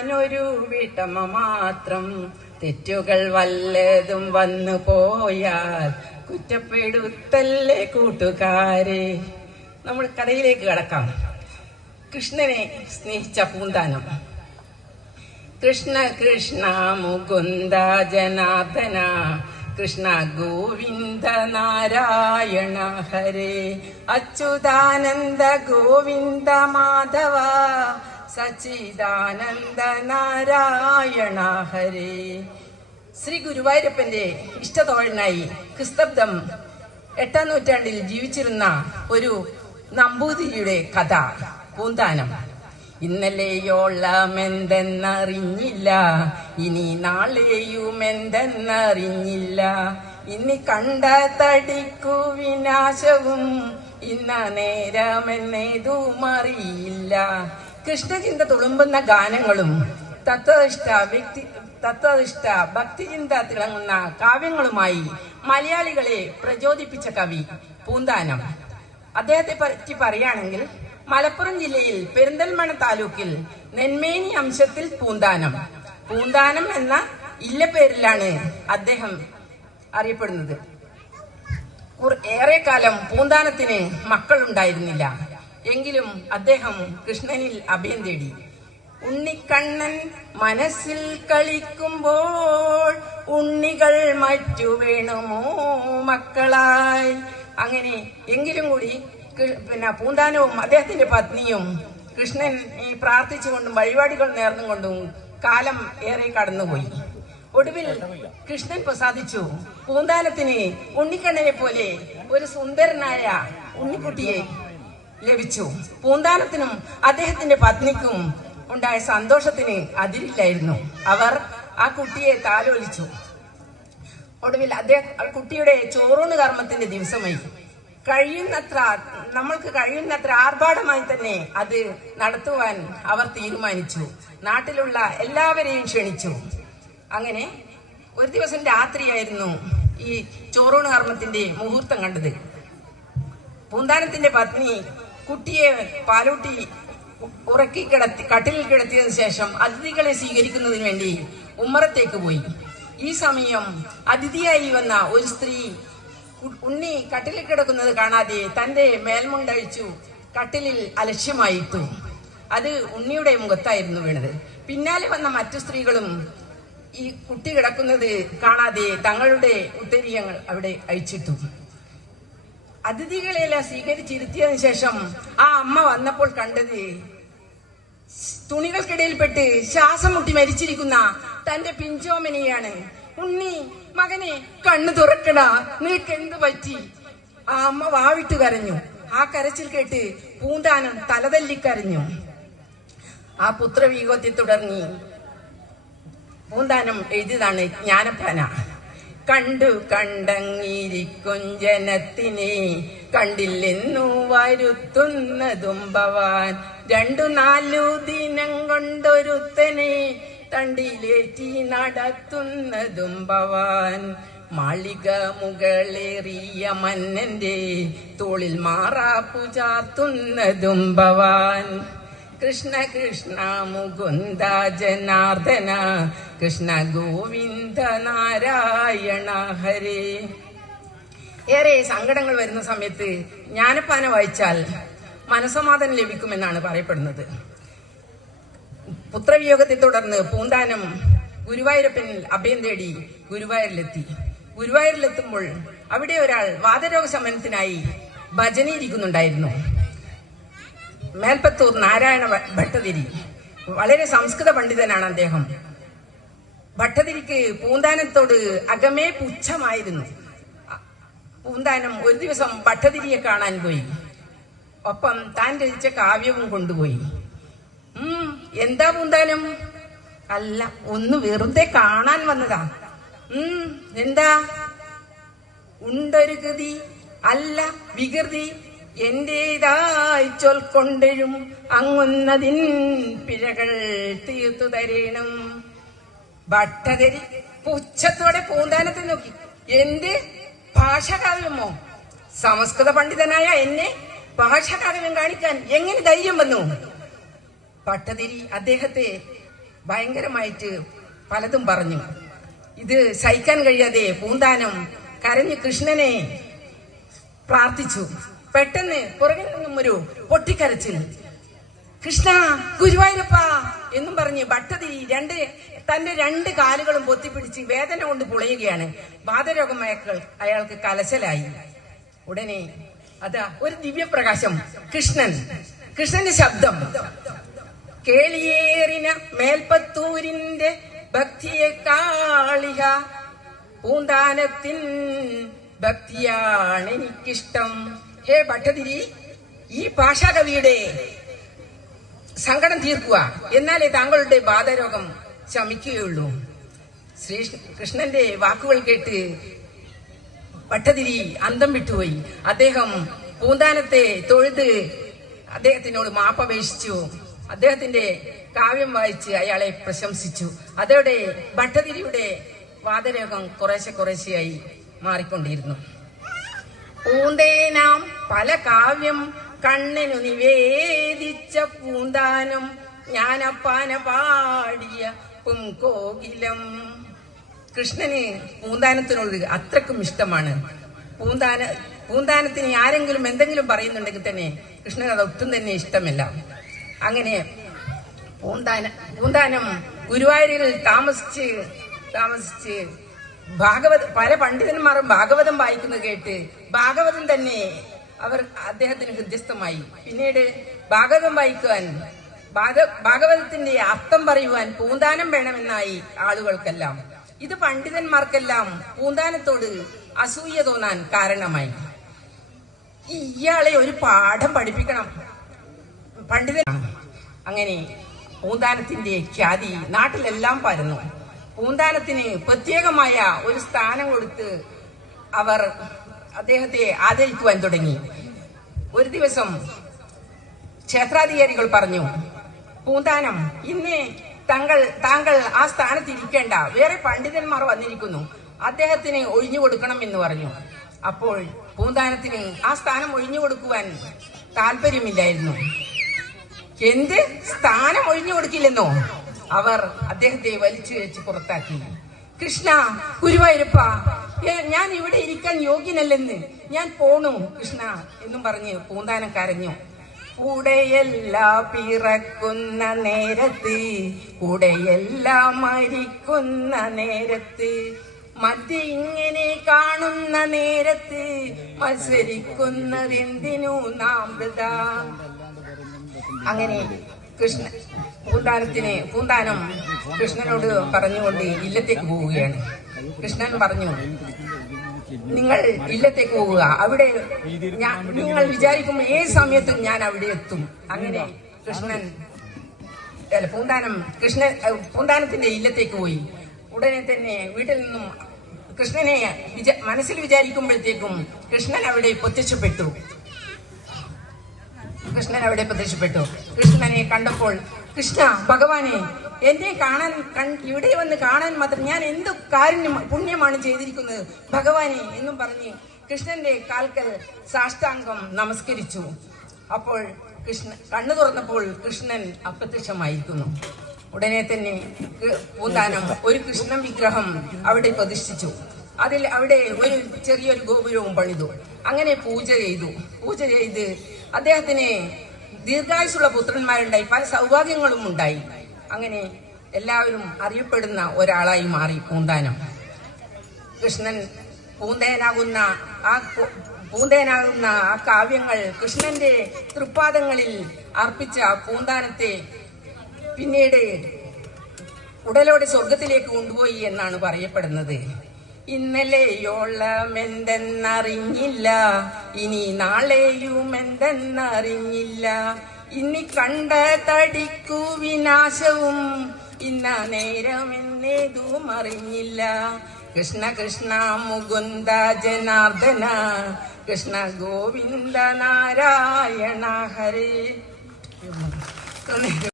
ഞാനൊരു വീട്ടമ്മ മാത്രം. തെറ്റുകൾ വല്ലതും വന്നു പോയാൽ കുറ്റപ്പെടുത്തല്ലേ കൂട്ടുകാരെ? നമ്മൾ കഥയിലേക്ക് കടക്കാം. കൃഷ്ണനെ സ്നേഹിച്ച പൂന്താനം. കൃഷ്ണ കൃഷ്ണ മുകുന്ദ ജനാർദ്ദന. കൃഷ്ണ ഗോവിന്ദ നാരായണ ഹരേ. അച്യുതാനന്ദ ഗോവിന്ദ മാധവ. സച്ചിദാനന്ദ നാരായണ ഹരേ. ശ്രീ ഗുരുവായൂരപ്പന്റെ ഇഷ്ടതോഴനായി ക്രിസ്തബ്ദം എട്ടാം നൂറ്റാണ്ടിൽ ജീവിച്ചിരുന്ന ഒരു നമ്പൂതിരിയുടെ കഥ പൂന്താനം. ഇന്നലെയോളമെന്തെന്നറിഞ്ഞില്ല ഇനി നാളെയുമെന്തെന്നറിഞ്ഞില്ല. ഇനി കണ്ട തടിക്കു വിനാശവും ഇന്ന നേരമെന്നേതും അറിയില്ല കൃഷ്ണചിന്ത തുളുമ്പുന്ന ഗാനങ്ങളും തത്വനിഷ്ഠ വ്യക്തി തത്വനിഷ്ഠ ഭക്തിചിന്ത തിളങ്ങുന്ന കാവ്യങ്ങളുമായി മലയാളികളെ പ്രചോദിപ്പിച്ച കവി പൂന്താനം. അദ്ദേഹത്തെ പറ്റി പറയുകയാണെങ്കിൽ മലപ്പുറം ജില്ലയിൽ പെരിന്തൽമണ്ണ താലൂക്കിൽ നെന്മേനി അംശത്തിൽ പൂന്താനം. പൂന്താനം എന്ന ഇല്ലപ്പേരിലാണ് അദ്ദേഹം അറിയപ്പെടുന്നത്. ഏറെക്കാലം പൂന്താനത്തിന് മക്കളുണ്ടായിരുന്നില്ല. എങ്കിലും അദ്ദേഹം കൃഷ്ണനിൽ അഭയം തേടി. ഉണ്ണിക്കണ്ണൻ മനസ്സിൽ കളിക്കുമ്പോൾ ഉണ്ണികൾ മറ്റു വേണമോ മക്കളായി? അങ്ങനെ എങ്കിലും കൂടി പിന്നെ പൂന്താനവും അദ്ദേഹത്തിന്റെ പത്നിയും കൃഷ്ണൻ ഈ പ്രാർത്ഥിച്ചുകൊണ്ടും വഴിപാടുകൾ നേർന്നുകൊണ്ടും കാലം ഏറെ കടന്നുപോയി. ഒടുവിൽ കൃഷ്ണൻ പ്രസാദിച്ചു. പൂന്താനത്തിന് ഉണ്ണിക്കണ്ണനെ പോലെ ഒരു സുന്ദരനായ ഉണ്ണിക്കുട്ടിയെ ലഭിച്ചു. പൂന്താനത്തിനും അദ്ദേഹത്തിന്റെ പത്നിക്കും ഉണ്ടായ സന്തോഷത്തിന് അതിരില്ലായിരുന്നു. അവർ ആ കുട്ടിയെ താലോലിച്ചു. ഒടുവിൽ അദ്ദേഹം കുട്ടിയുടെ ചോറൂണ് കർമ്മത്തിന്റെ ദിവസമായി. കഴിയുന്നത്ര നമ്മൾക്ക് കഴിയുന്നത്ര ആർഭാടമായി തന്നെ അത് നടത്തുവാൻ അവർ തീരുമാനിച്ചു. നാട്ടിലുള്ള എല്ലാവരെയും ക്ഷണിച്ചു. അങ്ങനെ ഒരു ദിവസം രാത്രിയായിരുന്നു ഈ ചോറൂണ് കർമ്മത്തിന്റെ മുഹൂർത്തം കണ്ടത്. പൂന്താനത്തിന്റെ പത്നി കുട്ടിയെ പാലൂട്ടി ഉറക്കി കിടത്തി കട്ടിലിൽ കിടത്തിയതിനു ശേഷം അതിഥികളെ സ്വീകരിക്കുന്നതിന് വേണ്ടി ഉമ്മറത്തേക്ക് പോയി. ഈ സമയം അതിഥിയായി വന്ന ഒരു സ്ത്രീ ഉണ്ണി കട്ടിലിൽ കിടക്കുന്നത് കാണാതെ തന്റെ മേൽമുണ്ടഴിച്ചു കട്ടിലിൽ അലക്ഷ്യമായിട്ടു. അത് ഉണ്ണിയുടെ മുഖത്തായിരുന്നു വീണത്. പിന്നാലെ വന്ന മറ്റു സ്ത്രീകളും ഈ കുട്ടി കിടക്കുന്നത് കാണാതെ തങ്ങളുടെ ഉത്തരീയങ്ങൾ അവിടെ അഴിച്ചിട്ടു. അതിഥികളെല്ലാം സ്വീകരിച്ചിരുത്തിയതിനു ശേഷം ആ അമ്മ വന്നപ്പോൾ കണ്ടത് തുണികൾക്കിടയിൽപ്പെട്ട് ശ്വാസം മുട്ടി മരിച്ചിരിക്കുന്ന തന്റെ പിഞ്ചോമനിയാണ്. ഉണ്ണി മകനെ കണ്ണു തുറക്കടാ. നിനക്ക് എന്ത് പറ്റി? ആ അമ്മ വാവിട്ട് കരഞ്ഞു. ആ കരച്ചിൽ കേട്ട് പൂന്താനം തലതല്ലിക്കരഞ്ഞു ആ പുത്രവീഗത്തെ തുടർന്ന് പൂന്താനം എഴുതിയതാണ് ജ്ഞാനപ്പാന കണ്ടു കണ്ടങ്ങിരിക്കും ജനത്തിനെ. കണ്ടില്ലെന്നു വരുത്തുന്നതും ഭവാൻ. രണ്ടു നാലു ദിനം കൊണ്ടൊരുത്തനെ തണ്ടിലേറ്റി നടത്തുന്നതും ഭവാൻ. മാളിക മുകളേറിയ മന്നന്റെ തോളിൽ മാറാ ചാർത്തുന്നതും ഭവാൻ. കൃഷ്ണ കൃഷ്ണ മുകുന്ദ ജനാർദന കൃഷ്ണ ഗോവിന്ദ നാരായണ ഹരേ. ഏറെ സങ്കടങ്ങൾ വരുന്ന സമയത്ത് ജ്ഞാനപ്പാന വായിച്ചാൽ മനസമാധാനം ലഭിക്കുമെന്നാണ് പറയപ്പെടുന്നത്. പുത്രവിയോഗത്തെ തുടർന്ന് പൂന്താനം ഗുരുവായൂരപ്പൻ അഭയം തേടി ഗുരുവായൂരിലെത്തി. ഗുരുവായൂരിലെത്തുമ്പോൾ അവിടെ ഒരാൾ വാതരോഗ ശമനത്തിനായി ഭജനയിരിക്കുന്നുണ്ടായിരുന്നു മേൽപ്പത്തൂർ നാരായണ ഭട്ടതിരി. വളരെ സംസ്കൃത പണ്ഡിതനാണ് അദ്ദേഹം. ഭട്ടതിരിക്ക് പൂന്താനത്തോട് അകമേ പുച്ഛമായിരുന്നു. പൂന്താനം ഒരു ദിവസം ഭട്ടതിരിയെ കാണാൻ പോയി. ഒപ്പം താൻ രചിച്ച കാവ്യവും കൊണ്ടുപോയി. ഉം എന്താ പൂന്താനം? അല്ല ഒന്ന് വെറുതെ കാണാൻ വന്നതാ. ഉം എന്താ? ഉണ്ടൊരു കൃതി അല്ല വികൃതി. എന്റേതായി ചൊൽക്കൊണ്ടെഴും അങ്ങുന്നതിൻ പിഴകൾ തീർത്തു തരേണം. ഭട്ടതരി പുച്ഛത്തോടെ പൂന്താനത്തെ നോക്കി. എന്ത്? ഭാഷകാവ്യമോ? സംസ്കൃത പണ്ഡിതനായ എന്നെ ഭാഷകാവ്യം കാണിക്കാൻ എങ്ങനെ ധൈര്യം വന്നു? ഭട്ടതിരി അദ്ദേഹത്തെ ഭയങ്കരമായിട്ട് പലതും പറഞ്ഞു. ഇത് സഹിക്കാൻ കഴിയാതെ പൂന്താനം കരഞ്ഞ് കൃഷ്ണനെ പ്രാർത്ഥിച്ചു. പെട്ടെന്ന് പുറകിൽ നിന്നും ഒരു പൊട്ടിക്കരച്ചിൽ. കൃഷ്ണ ഗുരുവായൂരപ്പ എന്നും പറഞ്ഞ് ഭട്ടതിരി രണ്ട് തന്റെ രണ്ട് കാലുകളും പൊത്തിപ്പിടിച്ച് വേദന കൊണ്ട് പുളയുകയാണ്. വാതരോഗം അയാൾക്ക് കലശലായി. ഉടനെ അതാ ഒരു ദിവ്യപ്രകാശം. കൃഷ്ണൻ കൃഷ്ണന്റെ ശബ്ദം. കേളിയേറിന മേൽപ്പത്തൂരിന്റെ ഭക്തിയെ കാളിക. പൂന്താനത്തിൻ ഭക്തിയാണ് എനിക്കിഷ്ടം. ഹേ ഭട്ടതിരി ഈ ഭാഷാകവിയുടെ സങ്കടം തീർക്കുക. എന്നാലേ താങ്കളുടെ ബാധരോഗം ശമിക്കുകയുള്ളൂ. ശ്രീ കൃഷ്ണന്റെ വാക്കുകൾ കേട്ട് ഭട്ടതിരി അന്തം വിട്ടുപോയി. അദ്ദേഹം പൂന്താനത്തെ തൊഴുത് അദ്ദേഹത്തിനോട് മാപ്പപേക്ഷിച്ചു. അദ്ദേഹത്തിന്റെ കാവ്യം വായിച്ച് അയാളെ പ്രശംസിച്ചു. അതോടെ ഭട്ടതിരിയുടെ വാദരോഗം കുറേശ്ശെ കുറേശ്ശെയായി മാറിക്കൊണ്ടിരുന്നു. പൂന്തേനാം പല കാവ്യം കണ്ണനു നിവേദിച്ച പൂന്താനം ഞാനപ്പാന പാടിയ പുംകോകിലം. കൃഷ്ണന് പൂന്താനത്തിനോട് അത്രക്കും ഇഷ്ടമാണ്. പൂന്താന പൂന്താനത്തിന് ആരെങ്കിലും എന്തെങ്കിലും പറയുന്നുണ്ടെങ്കിൽ തന്നെ കൃഷ്ണന് അത് തന്നെ ഇഷ്ടമല്ല. അങ്ങനെ പൂന്താന പൂന്താനം ഗുരുവായൂരിൽ താമസിച്ച് താമസിച്ച് ഭാഗവത പല പണ്ഡിതന്മാരും ഭാഗവതം വായിക്കുന്നത് കേട്ട് ഭാഗവതം തന്നെ അവർ അദ്ദേഹത്തിന് ഹൃദ്യസ്ഥമായി. പിന്നീട് ഭാഗവതം വായിക്കുവാൻ ഭാഗ- ഭാഗവതത്തിന്റെ അർത്ഥം പറയുവാൻ പൂന്താനം വേണമെന്നായി ആളുകൾക്കെല്ലാം. ഇത് പണ്ഡിതന്മാർക്കെല്ലാം പൂന്താനത്തോട് അസൂയ തോന്നാൻ കാരണമായി. ഇയാളെ ഒരു പാഠം പഠിപ്പിക്കണം. പണ്ഡിതൻ അങ്ങനെ പൂന്താനത്തിന്റെ ഖ്യാതി നാട്ടിലെല്ലാം പരന്നു. പൂന്താനത്തിന് പ്രത്യേകമായ ഒരു സ്ഥാനം കൊടുത്ത് അവർ അദ്ദേഹത്തെ ആദരിക്കുവാൻ തുടങ്ങി. ഒരു ദിവസം ക്ഷേത്രാധികാരികൾ പറഞ്ഞു പൂന്താനം ഇന്ന് തങ്ങൾ താങ്കൾ ആ സ്ഥാനത്ത് ഇരിക്കേണ്ട. വേറെ പണ്ഡിതന്മാർ വന്നിരിക്കുന്നു. അദ്ദേഹത്തിന് ഒഴിഞ്ഞു കൊടുക്കണം എന്ന് പറഞ്ഞു. അപ്പോൾ പൂന്താനത്തിന് ആ സ്ഥാനം ഒഴിഞ്ഞു കൊടുക്കുവാൻ താല്പര്യമില്ലായിരുന്നു എന്ത്? സ്ഥാനം ഒഴിഞ്ഞു കൊടുക്കില്ലെന്നോ? അവർ അദ്ദേഹത്തെ വലിച്ചു വെച്ച് പുറത്താക്കി. കൃഷ്ണ ഗുരുവായൂരപ്പ ഞാൻ ഇവിടെ ഇരിക്കാൻ യോഗ്യനല്ലെന്ന് ഞാൻ പോണു കൃഷ്ണ എന്നും പറഞ്ഞ് പൂന്താനം കരഞ്ഞു. കൂടെയെല്ലാം പിറക്കുന്ന നേരത്ത് കൂടെയെല്ലാം മരിക്കുന്ന നേരത്ത് മധ്യ ഇങ്ങനെ കാണുന്ന നേരത്ത് മത്സരിക്കുന്നതെന്തിനു നാം അങ്ങനെ കൃഷ്ണ പൂന്താനത്തിന് പൂന്താനം കൃഷ്ണനോട് പറഞ്ഞുകൊണ്ട് ഇല്ലത്തേക്ക് പോവുകയാണ്. കൃഷ്ണൻ പറഞ്ഞു നിങ്ങൾ ഇല്ലത്തേക്ക് പോവുക. അവിടെ നിങ്ങൾ വിചാരിക്കുമ്പോൾ ഏത് സമയത്തും ഞാൻ അവിടെ എത്തും. അങ്ങനെ കൃഷ്ണൻ അല്ല പൂന്താനം കൃഷ്ണൻ പൂന്താനത്തിന്റെ ഇല്ലത്തേക്ക് പോയി. ഉടനെ തന്നെ വീട്ടിൽ നിന്നും കൃഷ്ണനെ മനസ്സിൽ വിചാരിക്കുമ്പോഴത്തേക്കും കൃഷ്ണൻ അവിടെ പ്രത്യക്ഷപ്പെട്ടു കൃഷ്ണൻ അവിടെ പ്രത്യക്ഷപ്പെട്ടു. കൃഷ്ണനെ കണ്ടപ്പോൾ കൃഷ്ണ ഭഗവാനെ എന്നെ കാണാൻ ഇവിടെ വന്ന് കാണാൻ മാത്രം ഞാൻ എന്ത് കാരുണ്യം പുണ്യമാണ് ചെയ്തിരിക്കുന്നത്? ഭഗവാനെ എന്നും പറഞ്ഞ് കൃഷ്ണന്റെ കാൽക്കൽ സാഷ്ടാംഗം നമസ്കരിച്ചു. അപ്പോൾ കൃഷ്ണ കണ്ണു തുറന്നപ്പോൾ കൃഷ്ണൻ അപ്രത്യക്ഷമായിരിക്കുന്നു. ഉടനെ തന്നെ പൂന്താനം ഒരു കൃഷ്ണൻ വിഗ്രഹം അവിടെ പ്രതിഷ്ഠിച്ചു. അതിൽ അവിടെ ഒരു ചെറിയൊരു ഗോപുരവും പണിതു. അങ്ങനെ പൂജ ചെയ്തു. പൂജ ചെയ്ത് അദ്ദേഹത്തിന് ദീർഘായുസുള്ള പുത്രന്മാരുണ്ടായി. പല സൗഭാഗ്യങ്ങളും ഉണ്ടായി. അങ്ങനെ എല്ലാവരും അറിയപ്പെടുന്ന ഒരാളായി മാറി പൂന്താനം. കൃഷ്ണൻ പൂന്തേനാകുന്ന ആ പൂന്തേനാകുന്ന ആ കാവ്യങ്ങൾ കൃഷ്ണന്റെ തൃപ്പാദങ്ങളിൽ അർപ്പിച്ച പൂന്താനത്തെ പിന്നീട് ഉടലോടെ സ്വർഗത്തിലേക്ക് കൊണ്ടുപോയി എന്നാണ് പറയപ്പെടുന്നത്. ഇന്നലെയോളം എന്തെന്നറിഞ്ഞില്ല ഇനി നാളെയും എന്തെന്നറിഞ്ഞില്ല ഇനി കണ്ട തടിക്കു വിനാശവും. ഇന്ന നേരമെന്നേതും അറിഞ്ഞില്ല കൃഷ്ണ കൃഷ്ണ മുകുന്ദ ജനാർദ്ദന. കൃഷ്ണ ഗോവിന്ദ നാരായണ ഹരേ.